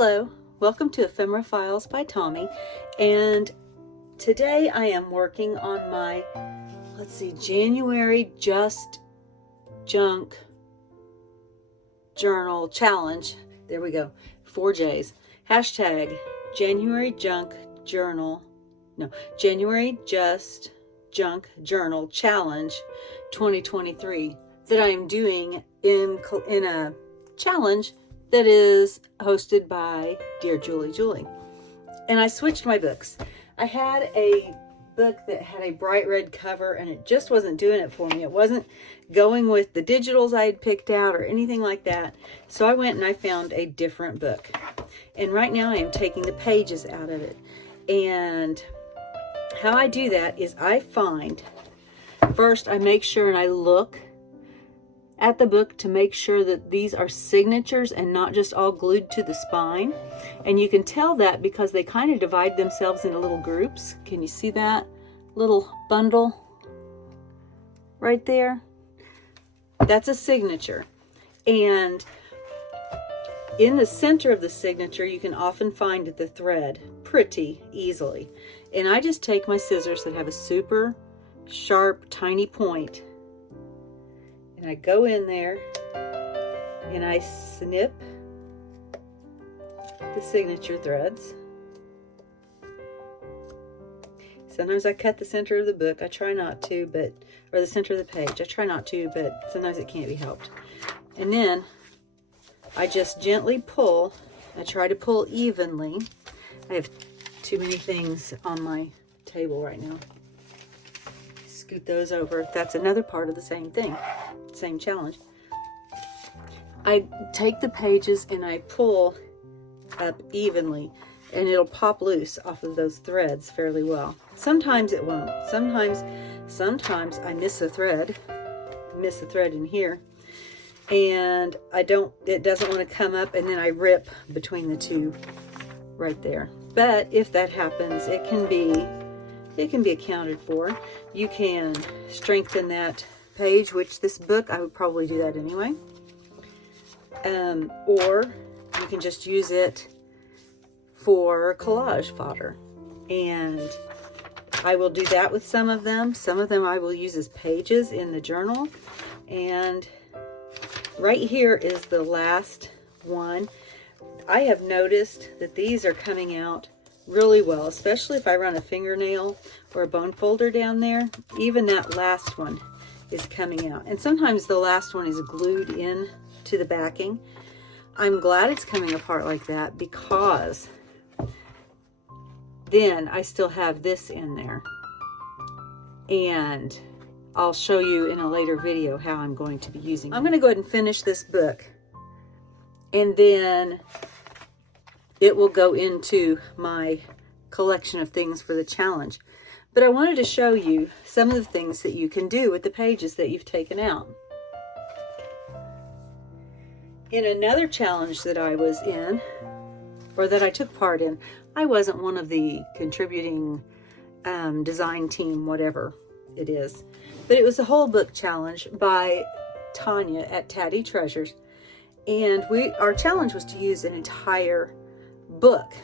Hello, welcome to Ephemera Files by Tommy, and today I am working on my, January Just Junk Journal Challenge. There we go, 4 J's. Hashtag January Just Junk Journal Challenge 2023 that I am doing in a challenge that is hosted by Dear Julie. And I switched my books. I had a book that had a bright red cover and it just wasn't doing it for me. It wasn't going with the digitals I had picked out or anything like that. So I went and I found a different book. And right now I am taking the pages out of it. And how I do that is first I make sure and I look at the book to make sure that these are signatures and not just all glued to the spine. And you can tell that because they kind of divide themselves into little groups. Can you see that little bundle right there? That's a signature. And in the center of the signature, you can often find the thread pretty easily. And I just take my scissors that have a super sharp, tiny point, and I go in there and I snip the signature threads. Sometimes I cut the center of the book. I try not to, or the center of the page. I try not to, but sometimes it can't be helped. And then I just gently pull. I try to pull evenly. I have too many things on my table right now. Scoot those over. That's another part of the same thing, same challenge. I take the pages and I pull up evenly and it'll pop loose off of those threads fairly well. Sometimes it won't. Sometimes I miss a thread in here and it doesn't want to come up, and then I rip between the two right there. But if that happens, it can be accounted for. You can strengthen that page, which this book, I would probably do that anyway. Or you can just use it for collage fodder. And I will do that with some of them. Some of them I will use as pages in the journal. And right here is the last one. I have noticed that these are coming out really well, especially if I run a fingernail or a bone folder down there. Even that last one is coming out, and sometimes the last one is glued in to the backing. I'm glad it's coming apart like that, because then I still have this in there, and I'll show you in a later video how I'm going to be using it. I'm going to go ahead and finish this book, and then it will go into my collection of things for the challenge. But I wanted to show you some of the things that you can do with the pages that you've taken out. In another challenge that I was in, or that I took part in, I wasn't one of the contributing design team, whatever it is, but it was a whole book challenge by Tanya at Tatty Treasures. And our challenge was to use an entire book,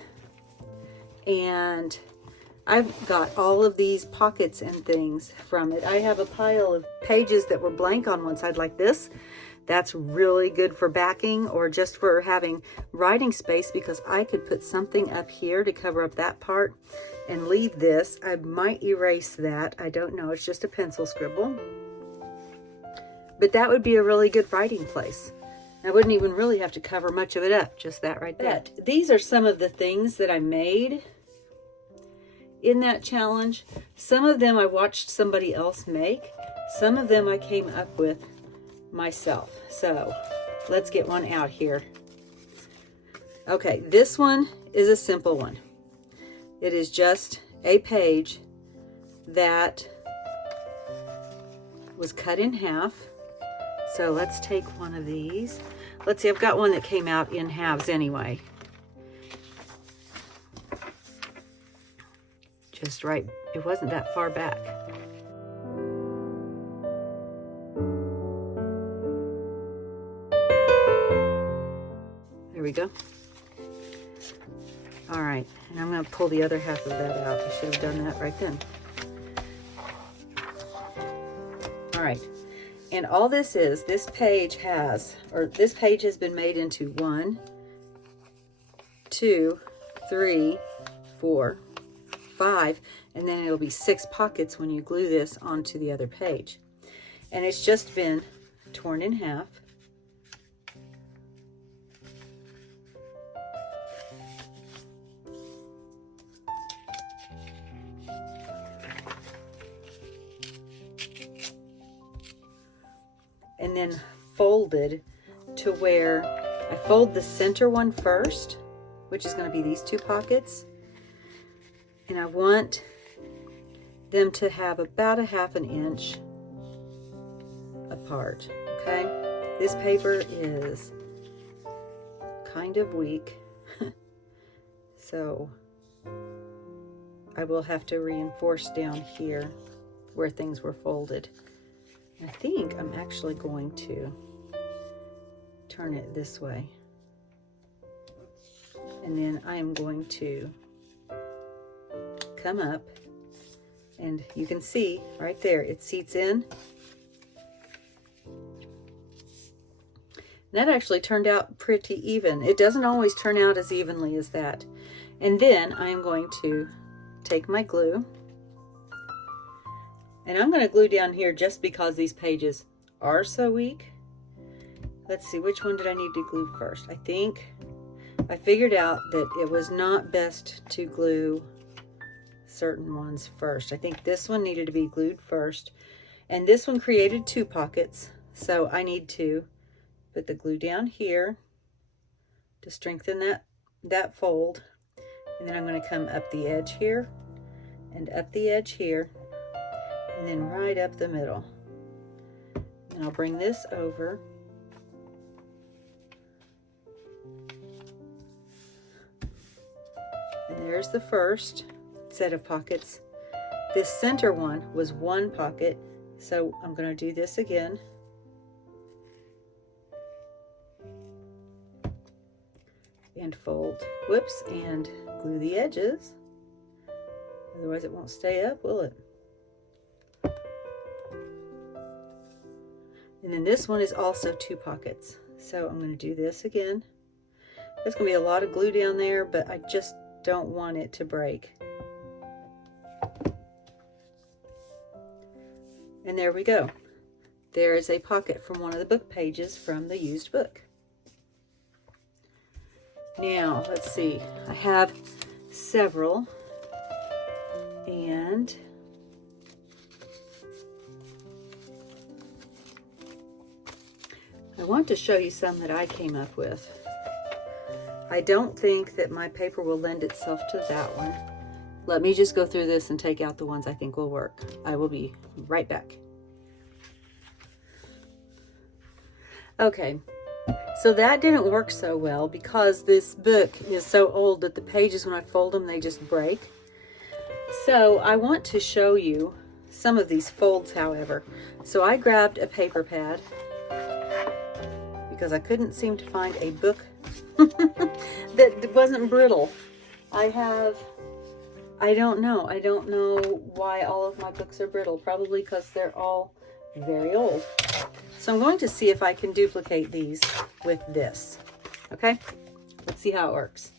and I've got all of these pockets and things from it. I have a pile of pages that were blank on one side like this. That's really good for backing or just for having writing space, because I could put something up here to cover up that part and leave this. I might erase that. I don't know. It's just a pencil scribble, but that would be a really good writing place. I wouldn't even really have to cover much of it up, just that right there. But these are some of the things that I made in that challenge. Some of them I watched somebody else make. Some of them I came up with myself. So let's get one out here. Okay, this one is a simple one. It is just a page that was cut in half. So let's take one of these. Let's see, I've got one that came out in halves anyway. Just right, it wasn't that far back. There we go. right, and I'm going to pull the other half of that out. I should have done that right then. All right, and all this is, this page has been made into 1, 2, 3, 4, 5, and then it'll be 6 pockets when you glue this onto the other page. And it's just been torn in half. And then folded to where I fold the center one first, which is going to be these 2 pockets. And I want them to have about a 1/2 inch apart, okay? This paper is kind of weak, so I will have to reinforce down here where things were folded. I think I'm actually going to turn it this way. And then I am going to come up, and you can see right there, it seats in. And that actually turned out pretty even. It doesn't always turn out as evenly as that. And then I'm going to take my glue, and I'm going to glue down here just because these pages are so weak. Let's see, which one did I need to glue first? I think I figured out that it was not best to glue certain ones first. I think this one needed to be glued first, and this one created 2 pockets, so I need to put the glue down here to strengthen that fold, and then I'm going to come up the edge here and up the edge here, and then right up the middle. And I'll bring this over, and there's the first set of pockets. This center one was 1 pocket, so I'm going to do this again. And fold, whoops, and glue the edges. Otherwise it won't stay up, will it? And then this one is also 2 pockets. So I'm going to do this again. There's going to be a lot of glue down there, but I just don't want it to break. And there we go. There is a pocket from one of the book pages from the used book. Now, let's see. I have several, and I want to show you some that I came up with. I don't think that my paper will lend itself to that one. Let me just go through this and take out the ones I think will work. I will be right back. Okay, so that didn't work so well because this book is so old that the pages, when I fold them, they just break. So I want to show you some of these folds, however. So I grabbed a paper pad because I couldn't seem to find a book that wasn't brittle. I don't know why all of my books are brittle. Probably because they're all very old. So I'm going to see if I can duplicate these with this. Okay, let's see how it works.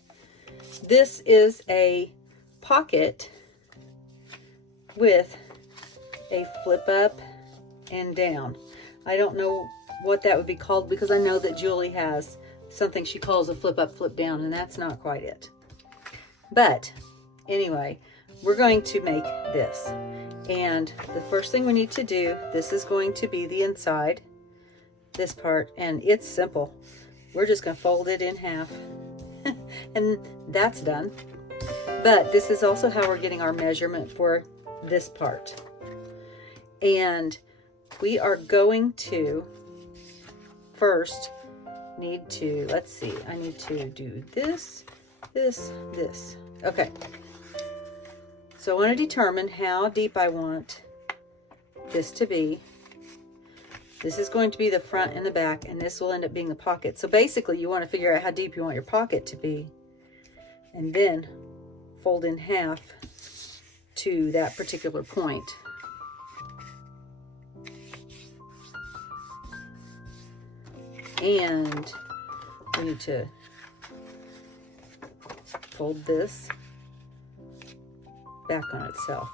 This is a pocket with a flip up and down. I don't know what that would be called because I know that Julie has something she calls a flip up, flip down, and that's not quite it. But anyway, we're going to make this. And the first thing we need to do, this is going to be the inside, this part, and it's simple. We're just going to fold it in half and that's done. But this is also how we're getting our measurement for this part. And we are going to first need to, let's see, I need to do this, this, this. Okay. So I want to determine how deep I want this to be. This is going to be the front and the back, and this will end up being the pocket. So basically you want to figure out how deep you want your pocket to be. And then fold in half to that particular point. And we need to fold this back on itself.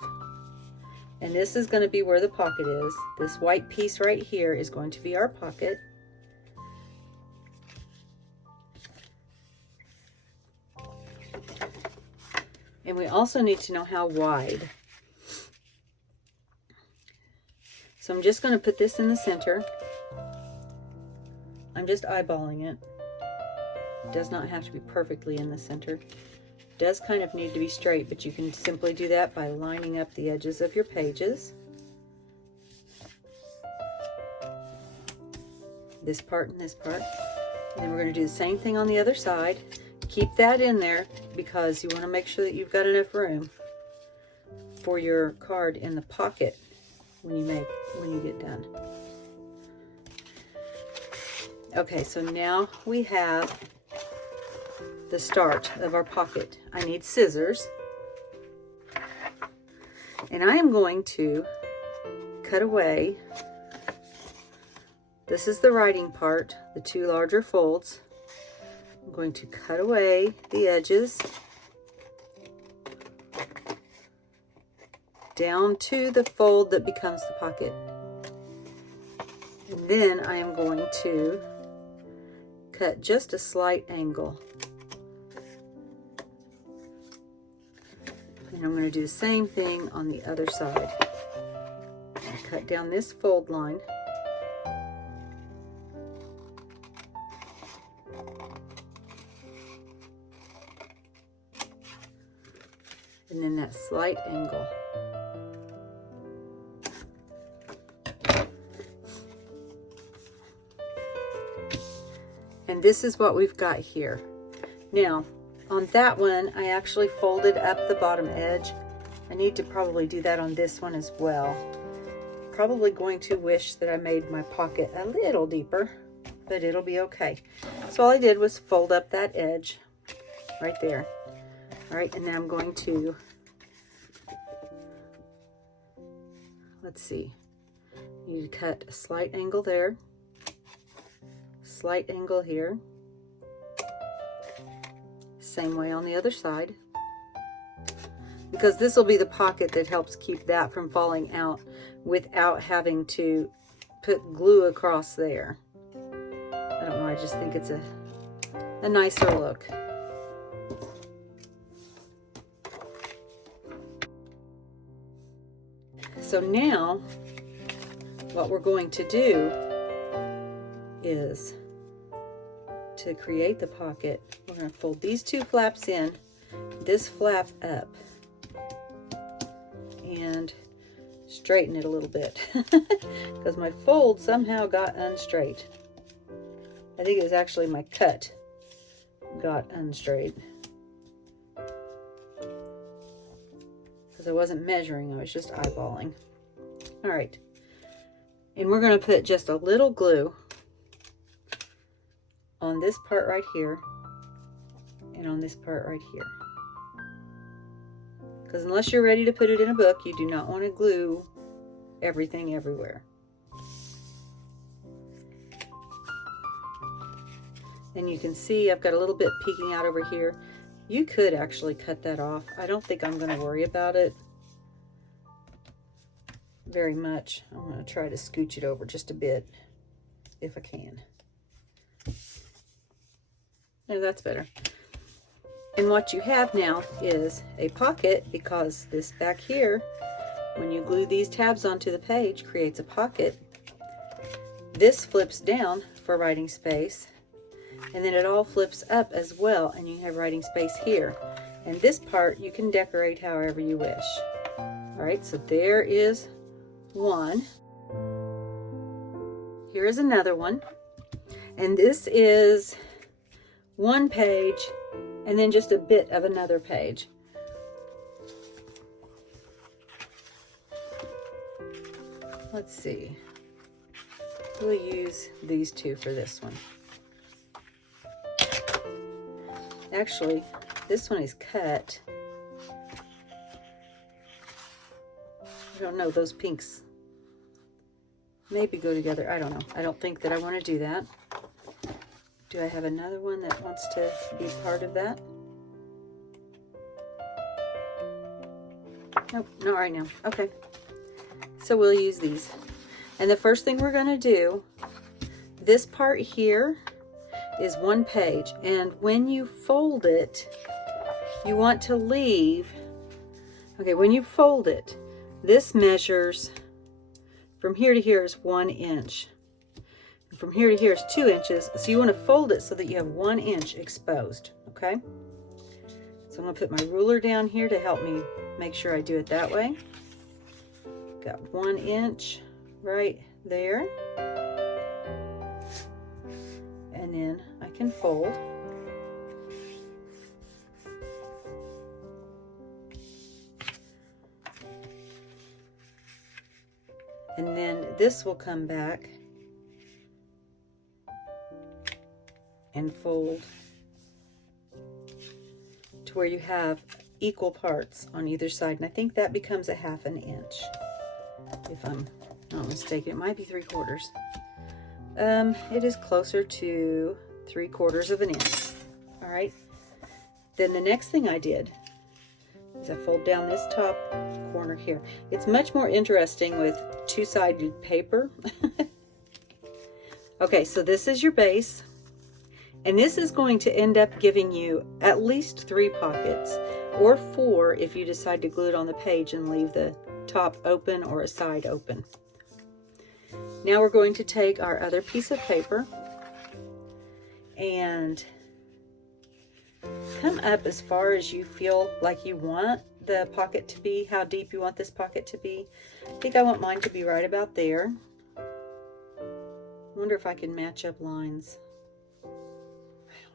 And this is going to be where the pocket is. This white piece right here is going to be our pocket. And we also need to know how wide. So I'm just going to put this in the center. I'm just eyeballing it. It does not have to be perfectly in the center. It does kind of need to be straight, but you can simply do that by lining up the edges of your pages. This part and this part. And then we're going to do the same thing on the other side. Keep that in there because you want to make sure that you've got enough room for your card in the pocket when you get done. Okay, so now we have the start of our pocket. I need scissors, and I am going to cut away. This is the writing part, the two larger folds. I'm going to cut away the edges down to the fold that becomes the pocket. And then I am going to cut just a slight angle. And I'm going to do the same thing on the other side. I cut down this fold line. And then that slight angle. And this is what we've got here. Now, on that one, I actually folded up the bottom edge. I need to probably do that on this one as well. Probably going to wish that I made my pocket a little deeper, but it'll be okay. So all I did was fold up that edge right there. All right, and then I'm going to, let's see, you need to cut a slight angle there, slight angle here, same way on the other side, because this will be the pocket that helps keep that from falling out without having to put glue across there. I don't know, I just think it's a nicer look. So now what we're going to do is to create the pocket, we're going to fold these two flaps in, this flap up, and straighten it a little bit because my fold somehow got unstraight. I think it was actually my cut got unstraight because I wasn't measuring, I was just eyeballing. All right, and we're going to put just a little glue on this part right here and on this part right here, because unless you're ready to put it in a book, you do not want to glue everything everywhere. And you can see I've got a little bit peeking out over here. You could actually cut that off. I don't think I'm going to worry about it very much. I'm going to try to scooch it over just a bit if I can. No, that's better. And what you have now is a pocket, because this back here, when you glue these tabs onto the page, creates a pocket. This flips down for writing space, and then it all flips up as well, and you have writing space here. And this part you can decorate however you wish. All right, so there is one. Here is another one, and this is one page and then just a bit of another page. Let's see, we'll use these two for this one. Actually, this one is cut don't know, those pinks maybe go together. I don't know. I don't think that I want to do that. Do I have another one that wants to be part of that? Nope, not right now. Okay. So we'll use these. And the first thing we're going to do, this part here is 1 page. And when you fold it, you want to leave, okay, when you fold it, this measures from here to here is 1 inch. And from here to here is 2 inches. So you want to fold it so that you have 1 inch exposed, okay? So I'm going to put my ruler down here to help me make sure I do it that way. Got 1 inch right there. And then I can fold. And then this will come back and fold to where you have equal parts on either side. And I think that becomes a 1/2 inch. If I'm not mistaken, it might be 3/4. It is closer to 3/4 inch. All right. Then the next thing I did is I fold down this top corner here. It's much more interesting with 2-sided paper. Okay, so this is your base, and this is going to end up giving you at least 3 pockets, or 4 if you decide to glue it on the page and leave the top open or a side open. Now we're going to take our other piece of paper and come up as far as you feel like you want the pocket to be, how deep you want this pocket to be. I think I want mine to be right about there. I wonder if I can match up lines.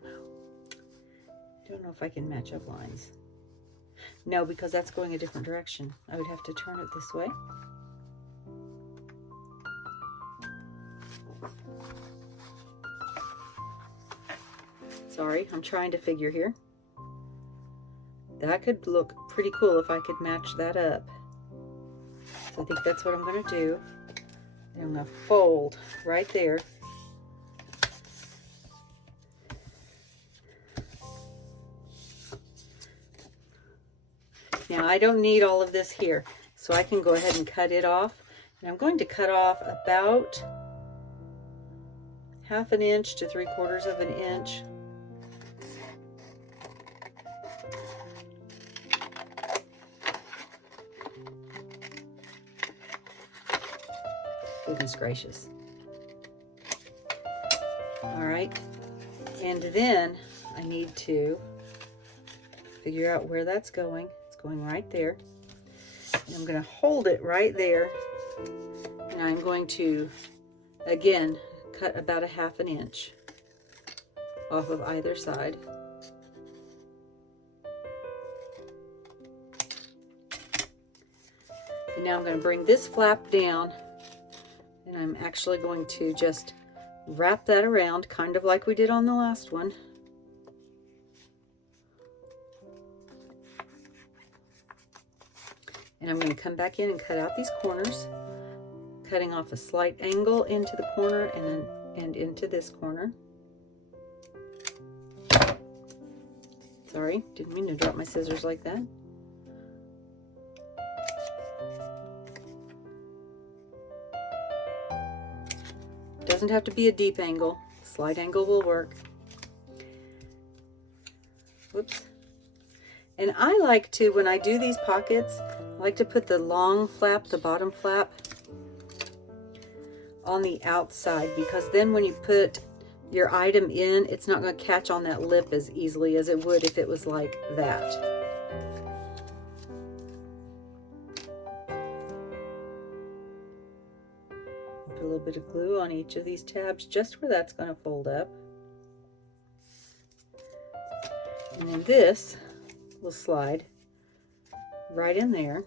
I don't know if I can match up lines. No, because that's going a different direction. I would have to turn it this way. Sorry, I'm trying to figure here. That could look pretty cool if I could match that up. So I think that's what I'm going to do. And I'm going to fold right there. Now I don't need all of this here, so I can go ahead and cut it off. And I'm going to cut off about 1/2 inch to 3/4 inch. Goodness gracious. All right, and then I need to figure out where that's going. It's going right there. And I'm going to hold it right there, and I'm going to again cut about 1/2 inch off of either side. And now I'm going to bring this flap down, and I'm actually going to just wrap that around, kind of like we did on the last one. And I'm going to come back in and cut out these corners, cutting off a slight angle into the corner and into this corner. Sorry, didn't mean to drop my scissors like that. Doesn't have to be a deep angle. Slight angle will work. Whoops. And I like to, when I do these pockets, I like to put the long flap, the bottom flap, on the outside, because then when you put your item in, it's not going to catch on that lip as easily as it would if it was like that. Put a little bit of glue on each of these tabs, just where that's going to fold up. And then this will slide right in there.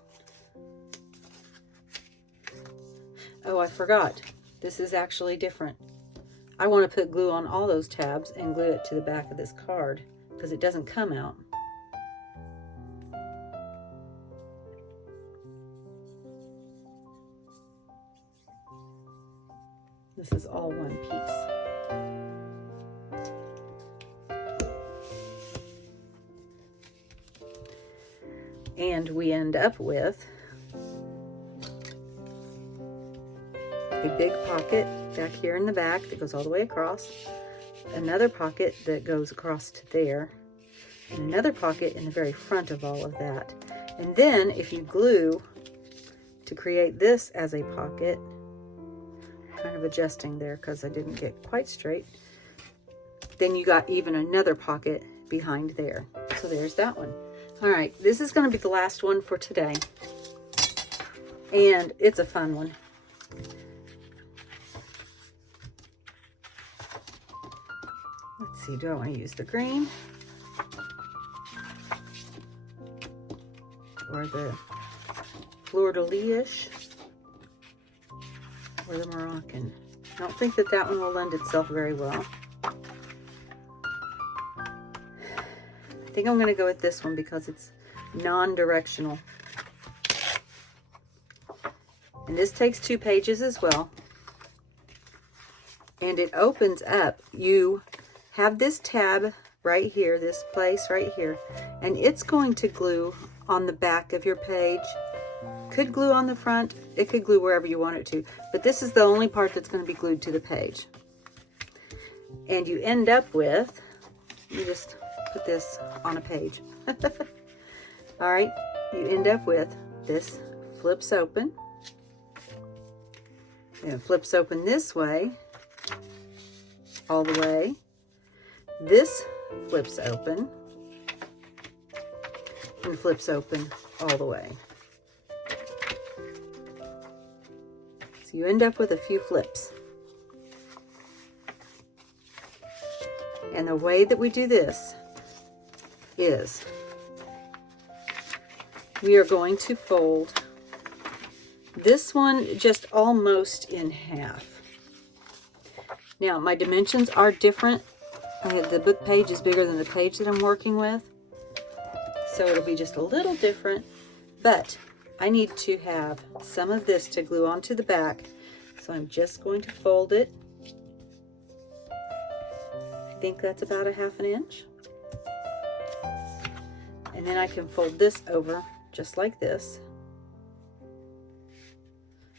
Oh, I forgot. This is actually different. I want to put glue on all those tabs and glue it to the back of this card because it doesn't come out. This is all one piece. And we end up with a big pocket back here in the back that goes all the way across, another pocket that goes across to there, and another pocket in the very front of all of that. And then if you glue to create this as a pocket, kind of adjusting there because I didn't get quite straight, then you got even another pocket behind there. So there's that one. All right, this is going to be the last one for today, and it's a fun one. Let's see, do I want to use the green or the fleur-de-lis-ish or the Moroccan? I don't think that one will lend itself very well. I think I'm going to go with this one because it's non-directional. And this takes 2 pages as well. And it opens up. You have this tab right here, this place right here, and it's going to glue on the back of your page. Could glue on the front, it could glue wherever you want it to, but this is the only part that's going to be glued to the page. And you end up with, you just put this on a page. All right, you end up with this flips open, and it flips open this way, all the way. This flips open and flips open all the way. So you end up with a few flips. And the way that we do this is we are going to fold this one just almost in half. Now my dimensions are different. The book page is bigger than the page that I'm working with, so it'll be just a little different, but I need to have some of this to glue onto the back, so I'm just going to fold it. I think that's about a ½ inch. And then I can fold this over just like this.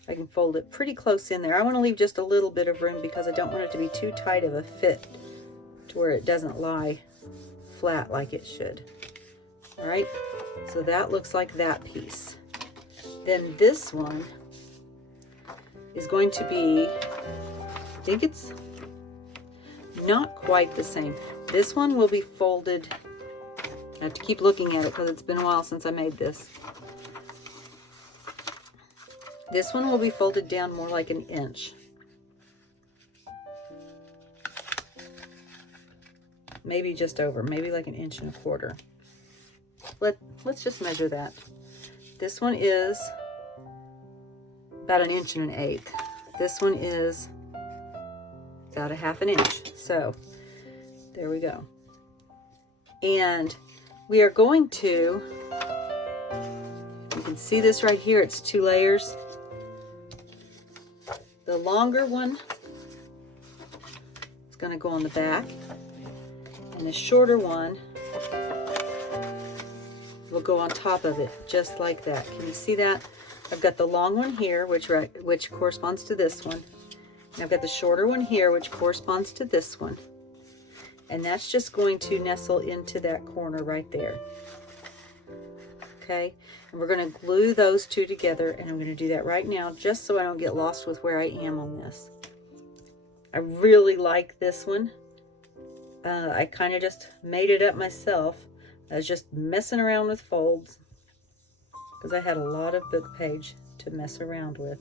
I can fold it pretty close in there. I want to leave just a little bit of room because I don't want it to be too tight of a fit to where it doesn't lie flat like it should. All right, so that looks like that piece. Then this one is going to be, I think it's not quite the same. This one will be folded, I have to keep looking at it because it's been a while since I made this. This one will be folded down more like 1 inch. Maybe just over, maybe like 1.25 inches. Let's just measure that. This one is about 1 1/8 inches. This one is about 1/2 inch. So there we go. And we are going to, you can see this right here, it's 2 layers. The longer one is going to go on the back, and the shorter one will go on top of it, just like that. Can you see that? I've got the long one here, which corresponds to this one. And I've got the shorter one here, which corresponds to this one. And that's just going to nestle into that corner right there. Okay, and we're going to glue those 2 together, and I'm going to do that right now just so I don't get lost with where I am on this. I really like this one. I kind of just made it up myself. I was just messing around with folds because I had a lot of book page to mess around with.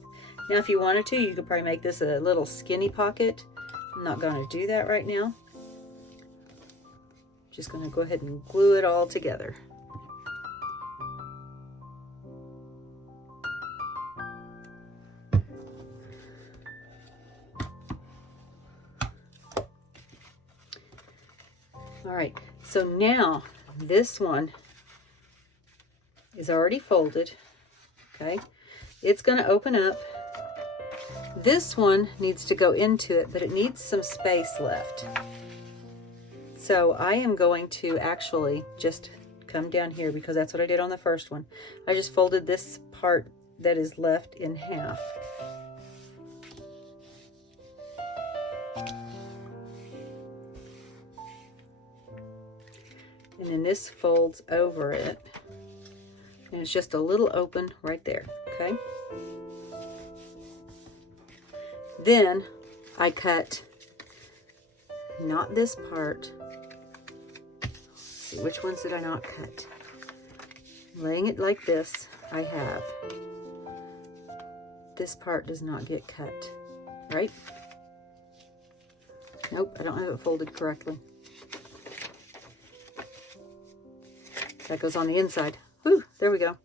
Now if you wanted to, you could probably make this a little skinny pocket. I'm not going to do that right now. Just going to go ahead and glue it all together. All right, so now this one is already folded, okay? It's going to open up This one needs to go into it, but it needs some space left. So I am going to actually just come down here, because that's what I did on the first one. I just folded this part that is left in half. And then this folds over it, and it's just a little open right there, okay? Then I cut, not this part. Let's see, which ones did I not cut? Laying it like this, I have. This part does not get cut, right? Nope, I don't have it folded correctly. That goes on the inside. Whew, there we go.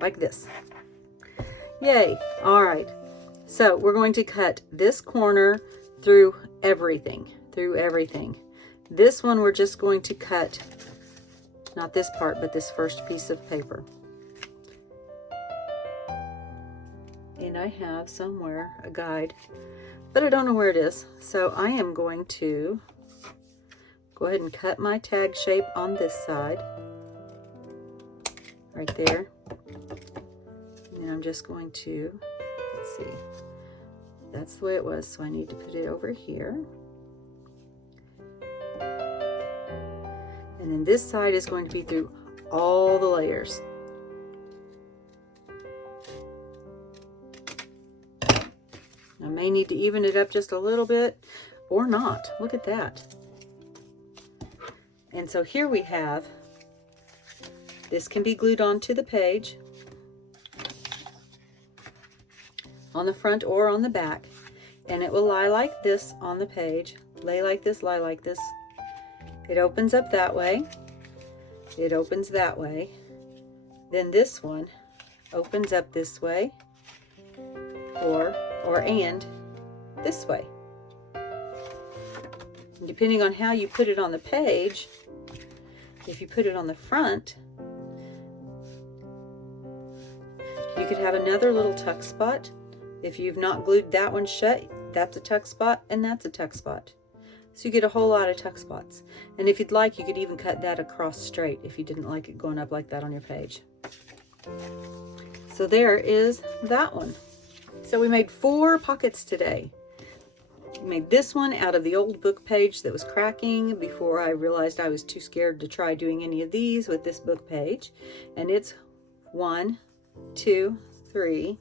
Like this. Yay. All right. So we're going to cut this corner through everything. This one we're just going to cut, not this part, but this first piece of paper. And I have somewhere a guide, but I don't know where it is. So I am going to go ahead and cut my tag shape on this side, right there. And I'm just going to, let's see, that's the way it was, so I need to put it over here. And then this side is going to be through all the layers. I may need to even it up just a little bit, or not. Look at that. And so here we have, this can be glued onto the page, on the front or on the back, and it will lie like this on the page. Lay like this, lie like this. It opens up that way. It opens that way. Then this one opens up this way, and this way. And depending on how you put it on the page, if you put it on the front, you could have another little tuck spot. If you've not glued that one shut, that's a tuck spot and that's a tuck spot. So you get a whole lot of tuck spots. And if you'd like, you could even cut that across straight if you didn't like it going up like that on your page. So there is that one. So we made 4 pockets today. We made this one out of the old book page that was cracking before I realized I was too scared to try doing any of these with this book page. And it's 1, 2, 3,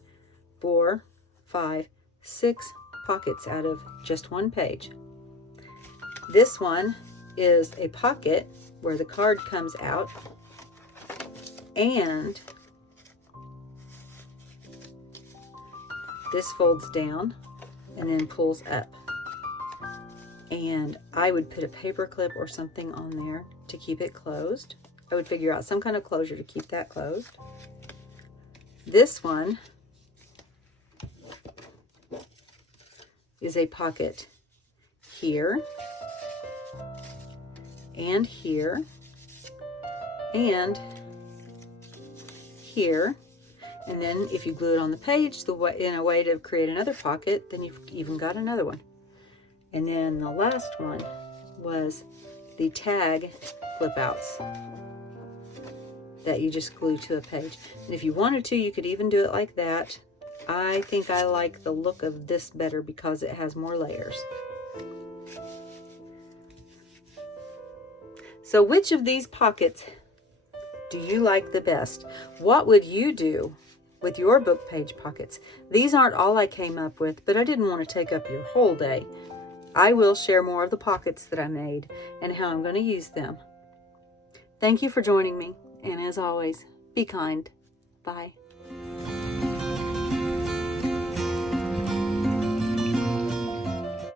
4, 5, 6 pockets out of just one page. This one is a pocket where the card comes out, and this folds down and then pulls up. And I would put a paper clip or something on there to keep it closed. I would figure out some kind of closure to keep that closed. This one is a pocket here and here and here. And then if you glue it on the page in a way to create another pocket, then you've even got another one. And then the last one was the tag flip outs that you just glue to a page. And if you wanted to, you could even do it like that. I think I like the look of this better because it has more layers. So which of these pockets do you like the best? What would you do with your book page pockets? These aren't all I came up with, but I didn't want to take up your whole day. I will share more of the pockets that I made and how I'm going to use them. Thank you for joining me, and as always, be kind. Bye.